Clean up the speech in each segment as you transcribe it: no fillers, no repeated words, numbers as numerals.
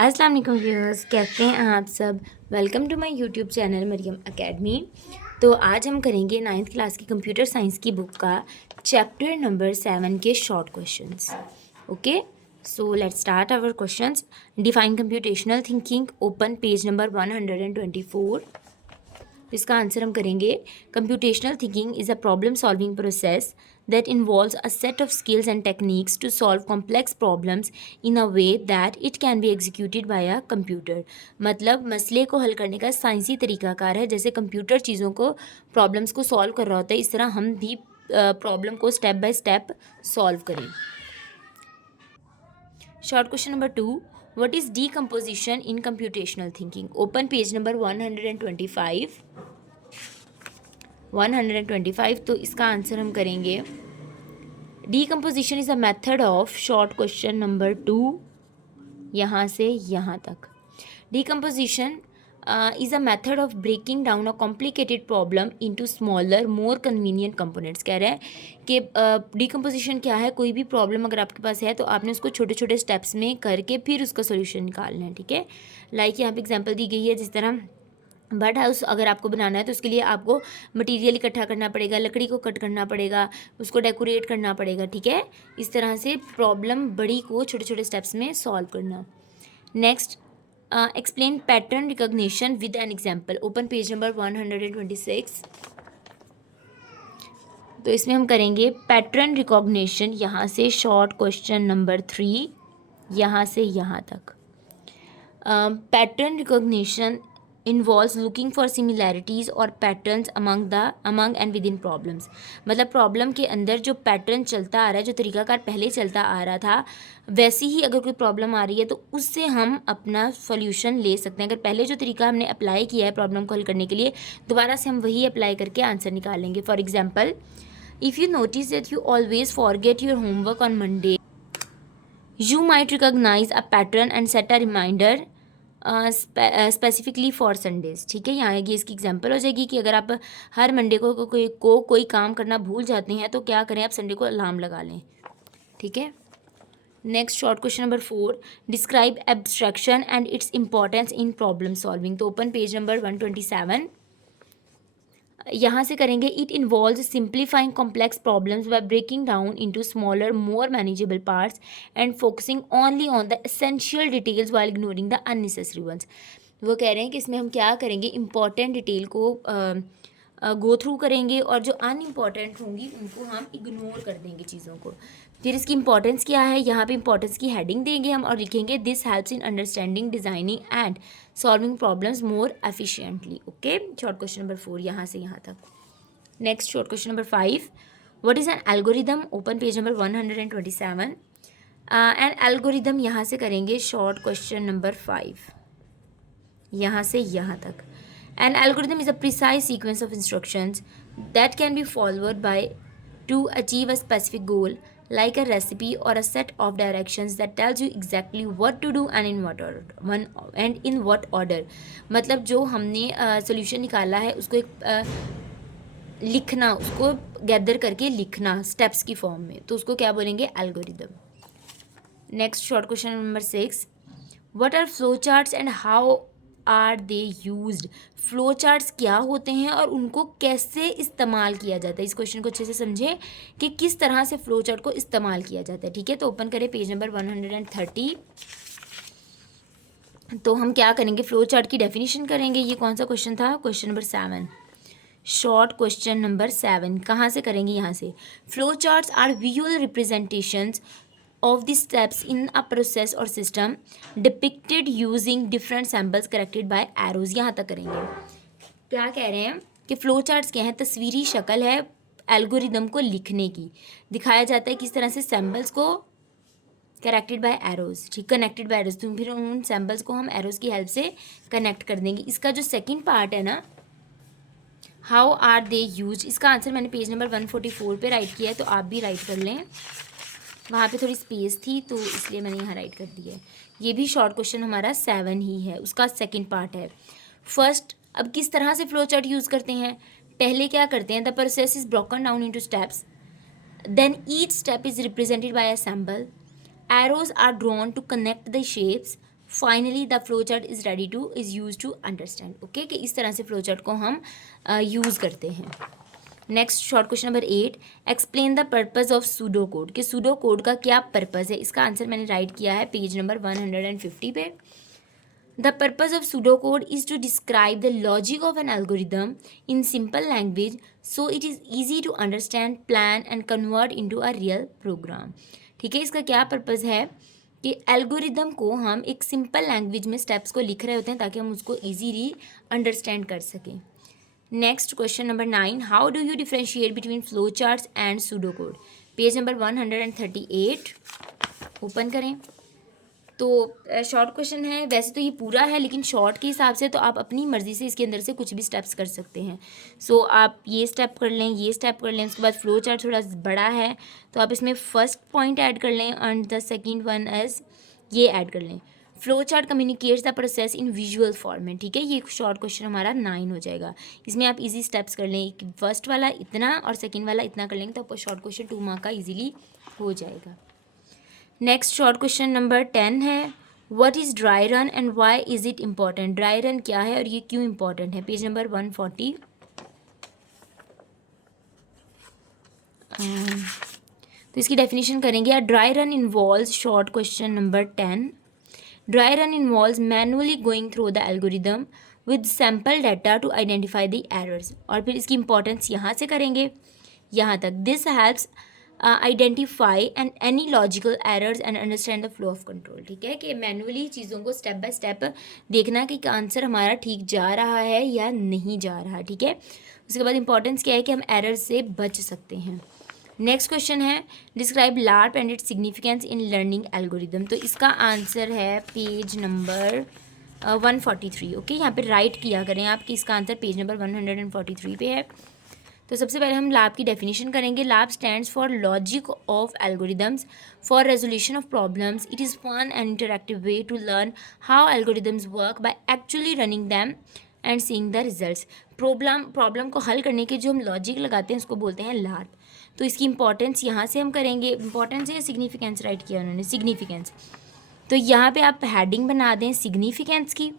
अस्सलाम वालेकुम व्यूअर्स, कैसे हैं आप सब। Welcome to my YouTube channel Mariam academy. तो आज हम करेंगे 9th क्लास की कंप्यूटर साइंस की बुक का चैप्टर नंबर 7 के short questions. Okay, so let's start our questions. Define computational thinking, open page number 124। इसका आंसर हम करेंगे computational thinking is a problem solving process that involves a set of skills and techniques to solve complex problems in a way that it can be executed by a computer। मतलब मसले को हल करने का साइंसी तरीकाकार है। जैसे कंप्यूटर चीज़ों को प्रॉब्लम्स को सॉल्व कर रहा होता है, इस तरह हम भी प्रॉब्लम को स्टेप बाय स्टेप सॉल्व करें। Short question number 2, what is decomposition in computational thinking. Open page number 125। तो इसका आंसर हम करेंगे decomposition is a method of short question number 2 यहाँ से यहाँ तक। Decomposition is a method of breaking down a complicated problem into smaller more convenient components. कह रहे हैं कि डीकम्पोजिशन क्या है, कोई भी प्रॉब्लम अगर आपके पास है तो आपने उसको छोटे छोटे स्टेप्स में करके फिर उसका सोल्यूशन निकालना है। ठीक है, लाइक यहाँ पे एग्जांपल दी गई है, जिस तरह बट हाउस अगर आपको बनाना है तो उसके लिए आपको मटेरियल इकट्ठा करना पड़ेगा, लकड़ी को कट करना पड़ेगा, उसको डेकोरेट करना पड़ेगा। ठीक है, इस तरह से प्रॉब्लम बड़ी को छोटे छोटे स्टेप्स में सॉल्व करना। Next, explain pattern recognition with an example. Open page number 126। तो इसमें हम करेंगे पैटर्न रिकॉग्निशन यहाँ से शॉर्ट क्वेश्चन नंबर 3 यहाँ से यहाँ तक। Pattern recognition involves looking for similarities और patterns among and with in problems. मतलब प्रॉब्लम के अंदर जो पैटर्न चलता आ रहा है, जो तरीकाकार पहले चलता आ रहा था, वैसी ही अगर कोई प्रॉब्लम आ रही है तो उससे हम अपना सॉल्यूशन ले सकते हैं। अगर पहले जो तरीका हमने अप्लाई किया है प्रॉब्लम को हल करने के लिए, दोबारा से हम वही अप्लाई करके आंसर निकालेंगे। For example, if you notice that you always forget your homework on Monday, you might recognize a pattern and set a reminder specifically for Sundays. ठीक है, यहाँ ये इसकी एग्जांपल हो जाएगी कि अगर आप हर मंडे को कोई काम करना भूल जाते हैं तो क्या करें, आप संडे को अलार्म लगा लें। ठीक है, next short question number 4, describe abstraction and its importance in problem solving. तो ओपन पेज नंबर 127। यहाँ से करेंगे it involves simplifying complex problems by breaking down into smaller more manageable parts and focusing only on the essential details while ignoring the unnecessary ones. वो कह रहे हैं कि इसमें हम क्या करेंगे, इंपॉर्टेंट डिटेल को गो थ्रू करेंगे और जो अनइम्पॉर्टेंट होंगी उनको हम इग्नोर कर देंगे चीज़ों को। फिर इसकी इंपॉर्टेंस क्या है, यहाँ पे इंपॉर्टेंस की हेडिंग देंगे हम और लिखेंगे this helps in understanding, designing and solving problems more efficiently. Okay, short question number 4 यहाँ से यहाँ तक। Next short question number 5, what is an algorithm. Open page number 127। N algorithm यहाँ से करेंगे शॉर्ट क्वेश्चन नंबर 5 यहाँ से यहाँ तक। An algorithm is a precise sequence of instructions that can be followed by to achieve a specific goal, like a recipe or a set of directions that tells you exactly what to do and in what order। मतलब जो हमने solution निकाला है उसको एक लिखना, उसको gather करके लिखना स्टेप्स की फॉर्म में, तो उसको क्या बोलेंगे, algorithm. Next short question number 6, what are flow charts and how are they used. Flow charts क्या होते हैं और उनको कैसे इस्तेमाल किया जाता है। इस क्वेश्चन को अच्छे से समझें कि किस तरह से फ्लो चार्ट को इस्तेमाल किया जाता है। ठीक है, तो ओपन करें पेज नंबर 130। तो हम क्या करेंगे, फ्लो चार्ट की डेफिनेशन करेंगे। ये कौन सा क्वेश्चन था, question number 7, short question number 7। कहाँ से करेंगे, यहाँ से। Flow charts are visual representations of the steps in a process or system depicted using different samples corrected by arrows। यहाँ तक करेंगे। क्या कह रहे हैं कि फ्लो चार्ट्स क्या हैं, तस्वीरी शक्ल है एल्गोरिदम को लिखने की। दिखाया जाता है किस तरह से, सैम्पल्स को करेक्टेड बाय एरोज। ठीक, कनेक्टेड बाय एरोज, तो फिर उन सैम्पल्स को हम एरोज की हेल्प से कनेक्ट कर देंगे। इसका जो सेकेंड पार्ट है ना, हाउ आर दे यूज, इसका आंसर मैंने पेज नंबर 144 पे राइट किया है, तो आप भी राइट कर लें। वहाँ पे थोड़ी स्पेस थी तो इसलिए मैंने यहाँ राइट कर दिया है। ये भी शॉर्ट क्वेश्चन हमारा 7 ही है, उसका सेकंड पार्ट है। फर्स्ट, अब किस तरह से फ्लो चार्ट यूज़ करते हैं, पहले क्या करते हैं, the process is broken down into steps, then each step is represented by a symbol, arrows are drawn to connect the shapes, finally the flow chart is ready to is use to understand. Okay, कि इस तरह से flow chart को हम use करते हैं। Next short question number 8, explain the purpose of pseudo code, कि pseudo code का क्या पर्पज़ है। इसका आंसर मैंने राइट किया है पेज नंबर 150 पे। The purpose of pseudocode is to describe the logic of an algorithm in simple language so it is easy to understand, plan and convert into a real program। ठीक है, इसका क्या purpose है कि algorithm को हम एक सिंपल लैंग्वेज में स्टेप्स को लिख रहे होते हैं ताकि हम उसको ईजीली अंडरस्टैंड कर सकें। Next question number 9, how do you differentiate between flow charts and pseudo code. Page number 138 open करें। तो शॉर्ट क्वेश्चन है, वैसे तो ये पूरा है लेकिन शॉर्ट के हिसाब से तो आप अपनी मर्ज़ी से इसके अंदर से कुछ भी स्टेप्स कर सकते हैं। सो आप ये स्टेप कर लें, ये स्टेप कर लें, उसके बाद फ्लो चार्ट थोड़ा बड़ा है तो आप इसमें फर्स्ट पॉइंट ऐड कर लें and the second one as ये ऐड कर लें। Flow chart communicates the process in visual format. ठीक है, ये शॉर्ट क्वेश्चन हमारा 9 हो जाएगा। इसमें आप इजी स्टेप्स कर लें, फर्स्ट वाला इतना और सेकंड वाला इतना कर लेंगे तो आपको शॉर्ट क्वेश्चन 2 मार्क का इजीली हो जाएगा। नेक्स्ट शॉर्ट क्वेश्चन नंबर 10 है, what is dry run and why is it important. Dry run क्या है और ये क्यों इम्पॉर्टेंट है। Page number 140। तो इसकी डेफिनेशन करेंगे। A dry run involves, short question number 10, dry run involves manually going through the algorithm with sample data to identify the errors. और फिर इसकी इंपॉर्टेंस यहाँ से करेंगे यहाँ तक। This helps identify and any logical errors and understand the flow of control. ठीक है, कि मैनुअली चीज़ों को स्टेप बाय स्टेप देखना कि आंसर हमारा ठीक जा रहा है या नहीं जा रहा। ठीक है, उसके बाद इंपॉर्टेंस क्या है कि हम एरर से बच सकते हैं। नेक्स्ट क्वेश्चन है, describe larp and its significance in learning algorithm. तो इसका आंसर है पेज नंबर 143। ओके, यहाँ पे राइट किया करें आप कि इसका आंसर पेज नंबर 143 पे है। तो सबसे पहले हम लैब की डेफिनेशन करेंगे। LAB stands for logic of algorithms for resolution of problems. It is fun and interactive way to learn how algorithms work by actually running them and seeing the results. Problem को हल करने के जो हम logic लगाते हैं उसको बोलते हैं लार्प। तो इसकी इंपॉर्टेंस यहाँ से हम करेंगे। इंपॉर्टेंस या सिग्निफिकेंस राइट किया उन्होंने, सिग्निफिकेंस। तो यहाँ पे आप हेडिंग बना दें सिग्निफिकेंस की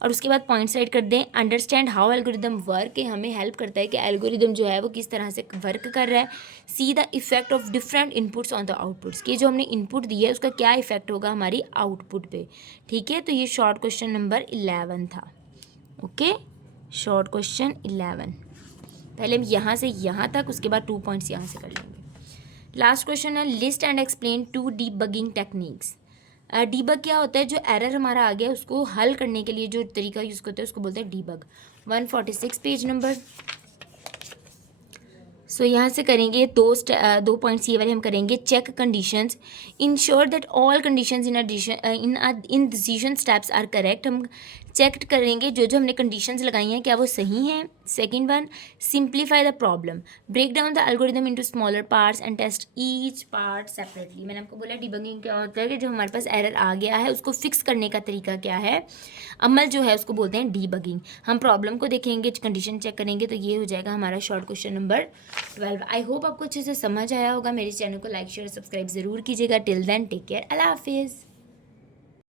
और उसके बाद पॉइंट्स राइट कर दें। अंडरस्टैंड हाउ एल्गोरिदम वर्क, के हमें हेल्प करता है कि एल्गोरिदम जो है वो किस तरह से वर्क कर रहा है। See the effect of different inputs on the outputs, कि जो हमने इनपुट दी है उसका क्या इफेक्ट होगा हमारी आउटपुट पे। ठीक है, तो ये शॉर्ट क्वेश्चन नंबर 11 था। Okay, short question 11। पहले हम यहाँ से यहाँ तक, उसके बाद 2 पॉइंट्स यहाँ से कर लेंगे। लास्ट क्वेश्चन है, list and explain 2 debugging techniques. Debug क्या होता है, जो एरर हमारा आ गया उसको हल करने के लिए जो तरीका यूज़ करते हैं उसको बोलते हैं डीबग। 146 page number. सो यहाँ से करेंगे दो पॉइंट्स ये वाले हम करेंगे। Check conditions, ensure that all conditions in decision steps are correct. हम चेक करेंगे जो जो हमने कंडीशंस लगाई हैं क्या वो सही हैं। Second one, simplify the problem, break down the algorithm into smaller parts and test each part separately. मैंने आपको बोला डिबगिंग क्या होता है कि जो हमारे पास एरर आ गया है उसको फिक्स करने का तरीका क्या है, अमल जो है उसको बोलते हैं डीबगिंग। हम प्रॉब्लम को देखेंगे, कंडीशन चेक करेंगे, तो ये हो जाएगा हमारा short question number 12। I hope आपको अच्छे से समझ आया होगा। मेरे चैनल को लाइक शेयर सब्सक्राइब ज़रूर कीजिएगा। टिल देन टेक केयर, अल्लाह हाफिज़।